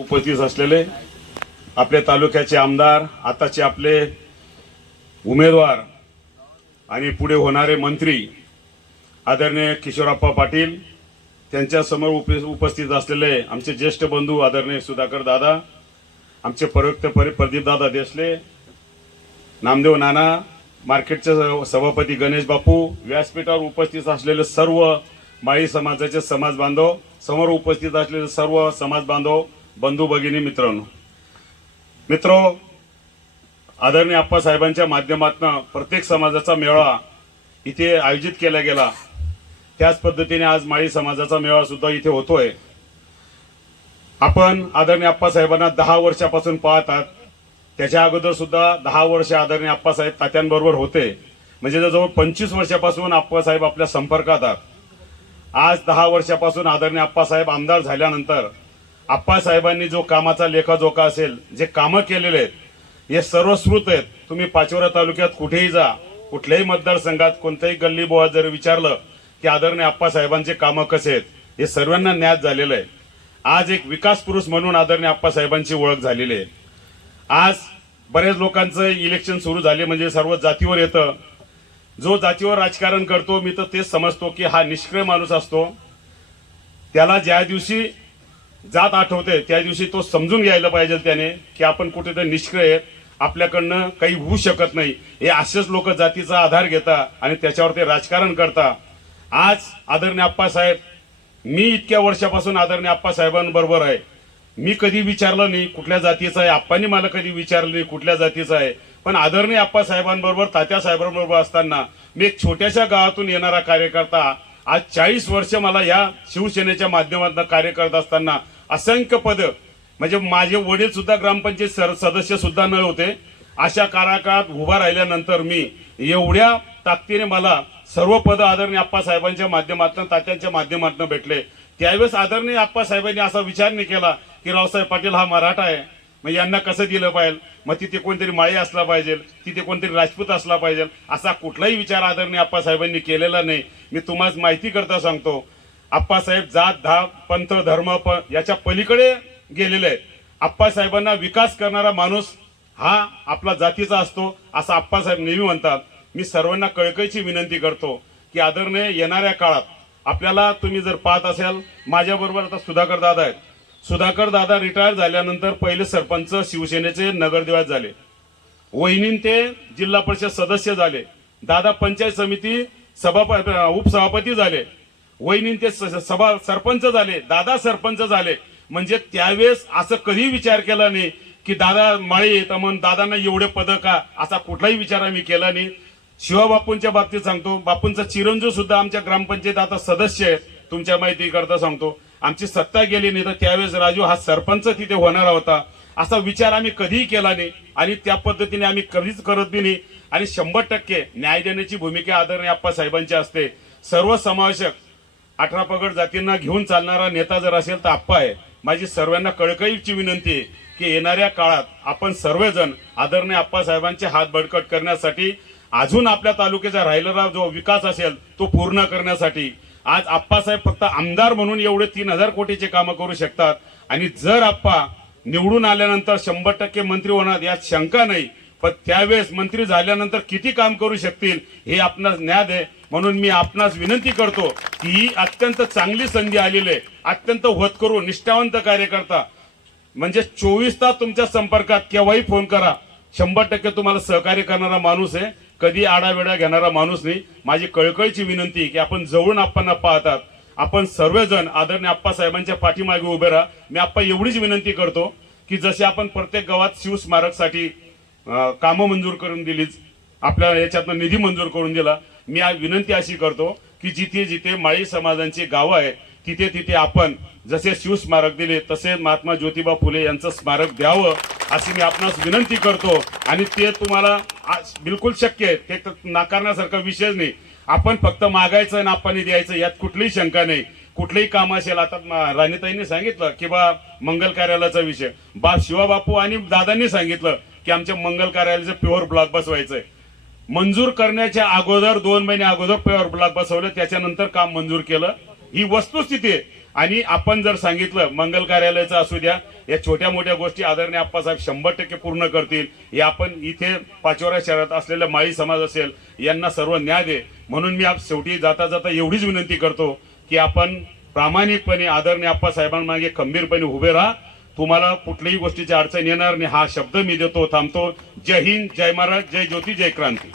उपस्थित असलेले आपल्या तालुक्याचे आमदार, आताचे आपले उमेदवार आणि पुढे होणारे मंत्री आदरणीय किशोरप्पा पाटील, त्यांच्या समोर उपस्थित असलेले आमचे ज्येष्ठ बंधू आदरणीय सुधाकर दादा, आमचे प्रवक्ते प्रदीप दादा देशले, नामदेव नाना, मार्केटचे सभापती गणेश बापू, व्यासपीठावर उपस्थित असलेले सर्व माळी समाजाचे समाज बांधव, समोर उपस्थित असलेले सर्व समाज बांधव, बंधू भगिनी, मित्र, आदरणीय आप्पासाहेबांच्या माध्यमातून प्रत्येक समाजाचा मेळावा इथे आयोजित केला गेला. त्याच पद्धतीने आज माळी समाजाचा मेळावा सुद्धा इथे होतोय. आपण आदरणीय आप्पासाहेबांना 10 वर्षापासून पाहतात. त्याच्या अगोदर सुद्धा 10 वर्ष आदरणीय आप्पासाहेब तात्यांबरोबर होते. म्हणजे जवळ 25 वर्षापासून आप्पासाहेब आपल्या संपर्कात आहेत. आज 10 वर्षापासून आदरणीय आप्पासाहेब आमदार झाल्यानंतर आप्पासाहेबांनी जो कामाचा लेखाजोखा असेल, जे कामं केलेले आहेत, हे सर्वश्रुत आहेत. तुम्ही पाचोरा तालुक्यात कुठेही जा, कुठल्याही मतदारसंघात कोणत्याही गल्ली बोळात जर विचारलं की आदरणीय आप्पासाहेबांचे कामं कसे आहेत, हे सर्वांना ज्ञात झालेलं आहे. आज एक विकास पुरुष म्हणून आदरणीय आप्पासाहेबांची ओळख झालेली आहे. आज बरेच लोकांचं इलेक्शन सुरू झाले म्हणजे सर्व जातीवर येतं. जो जातीवर राजकारण करतो, मी तर तेच समजतो की हा निष्क्रिय माणूस असतो. त्याला ज्या दिवशी जात आठवते त्या दिवशी तो समजून घ्यायला पाहिजे त्याने की आपण कुठेतरी निष्क्रिय आहेत, आपल्याकडनं काही होऊ शकत नाही. हे असेच लोक जातीचा आधार घेता आणि त्याच्यावर ते राजकारण करता. आज आदरणीय आप्पासाहेब, मी इतक्या वर्षापासून आदरणीय आप्पासाहेबांबरोबर आहे. मी कधी विचारलं नाही कुठल्या जातीचा आहे, आप्पांनी मला कधी विचारलं नाही कुठल्या जातीचा आहे. पण आदरणीय आप्पासाहेबांबरोबर, तात्यासाहेबांबरोबर असताना मी एक छोट्याशा गावातून येणारा कार्यकर्ता, आज 40 वर्ष मला या शिवसेनेच्या माध्यमातून कार्य करत असताना असंख्य पद, म्हणजे माझे वडील सुद्धा ग्रामपंचायत सदस्य सुद्धा न होते, अशा काळात उभा राहिल्यानंतर मी एवढ्या ताकदीने मला सर्व पद आदरणीय आप्पासाहेबांच्या माध्यमातून, तात्यांच्या माध्यमातून भेटले. त्यावेळेस आदरणीय आप्पासाहेबांनी असा विचार नाही केला की रावसाहेब पाटील हा मराठा आहे, मग यांना कसं दिलं पाहिजे, मग तिथे कोणतरी माळी असला पाहिजे, तिथे कोणतरी राजपूत असला पाहिजे, असा कुठलाही विचार आदरणीय आप्पासाहेबांनी केलेला नाही. मी तुम्हाला माहिती करता सांगतो, आप्पासाहेब जात, पंथ, धर्म याच्या पलीकडे गेलेले आहेत. आप्पासाहेबांना विकास करणारा माणूस हा आपला जातीचा असतो असं आप्पासाहेब नेहमी म्हणतात. मी सर्वांना कळकळीची विनंती करतो की आदरणीय येणाऱ्या काळात आपल्याला, तुम्ही जर पाहत असाल, माझ्याबरोबर आता सुधाकर दादा आहेत. सुधाकर दादा रिटायर झाल्यानंतर पहिले सरपंच शिवसेनेचे नगरदिवात झाले, वहिनीन ते जिल्हा परिषद सदस्य झाले, दादा पंचायत समिती उपसभापती झाले, वहिनीन ते सरपंच झाले, दादा सरपंच झाले. म्हणजे त्यावेळेस असं कधी विचार केला नाही की दादा माळी येतं म्हणून दादांना एवढे पद का, असा कुठलाही विचार आम्ही केला नाही. शिवाबापूंच्या बाबतीत सांगतो, बापूंचा चिरंजीव सुद्धा आमच्या ग्रामपंचायत आता सदस्य आहे. तुमच्या माहिती करता सांगतो, आमची सत्ता गेली नाही तर त्यावेळेस राजू हा सरपंच तिथे होणारा होता, असा विचार आम्ही कधीही केला नाही आणि त्या पद्धतीने आम्ही कधीच करत बी नाही. आणि 100% न्याय देण्याची भूमिका आदरणीय आप्पासाहेबांची असते. सर्वसमावेशक 18 पगड जातींना घेऊन चालणारा नेता जर असेल तर आप्पा आहे. माझी सर्वांना कळकळीची विनंती आहे की येणाऱ्या काळात आपण सर्वजण आदरणीय आप्पासाहेबांचे हात बळकट करण्यासाठी, अजून आपल्या तालुक्याचा राहिलेला जो विकास असेल तो पूर्ण करण्यासाठी, आज आप्पासाहेब फक्त आमदार म्हणून एवढे 3000 कोटीचे कामं करू शकतात. आणि जर आप्पा निवडून आल्यानंतर 100% मंत्री होणार यात शंका नाही, पण त्यावेळेस मंत्री झाल्यानंतर किती काम करू शकतील हे आपणास ज्ञात आहे. म्हणून मी आपणास विनंती करतो की ही अत्यंत चांगली संधी आलेली आहे. अत्यंत होतकरू निष्ठावंत कार्यकर्ता, म्हणजे 24 तास तुमच्या संपर्कात, केव्हाही फोन करा, 100% तुम्हाला सहकार्य करणारा माणूस आहे. कधी आडावेडा घेणारा माणूस नाही. माझी कळकळीची विनंती की आपण जवळून आप्पांना पाहतात, आपण सर्वजण आदरणीय आप्पासाहेबांच्या पाठीमागे उभे राहा. मी आप्पा एवढीच विनंती करतो की जसे आपण प्रत्येक गावात शिवस्मारकसाठी कामं मंजूर करून दिलीच, आपल्या याच्यातनं निधी मंजूर करून दिला, मी आज विनंती अशी करतो की जिथे जिथे माळी समाजांची गावं आहे तिथे तिथे आपण जसे शिवस्मारक दिले तसे महात्मा ज्योतिबा फुले यांचं स्मारक द्यावं अशी मी आपणास विनंती करतो. आणि ते तुम्हाला बिलकुल शक्य आहे, ते नाकारण्यासारखा विषय नाही. आपण फक्त मागायचं आणि आपण द्यायचं यात कुठलीही शंका नाही. कुठलेही काम असेल, आता राणीताईंनी सांगितलं की बा मंगल कार्यालयाचा विषय, शिवाबापू आणि दादांनी सांगितलं की आमच्या मंगल कार्यालयाचं प्युअर ब्लॉक बसवायचंय. मंजूर करण्याच्या अगोदर 2 महिने अगोदर प्युअर ब्लॉक बसवलं, त्याच्यानंतर काम मंजूर केलं. ही वस्तुस्थिती आहे. आणि आपण जर सांगितलं मंगल कार्यालयाचं असू द्या, या छोट्या मोठ्या गोष्टी आदरणीय आप्पासाहेब 100% पूर्ण करतील. हे आपण इथे पाचोरा शहरात असलेला माळी समाज असेल यांना सर्व न्याय दे. म्हणून मी शेवटी जाता जाता एवढीच विनंती करतो की आपण प्रामाणिकपणे आदरणीय आप्पासाहेबांमागे खंबीरपणे उभे राहा. तुम्हाला कुठल्याही गोष्टीची अडचण येणार नाही हा शब्द मी देतो. थांबतो. जय हिंद, जय महाराज, जय ज्योती, जय क्रांती.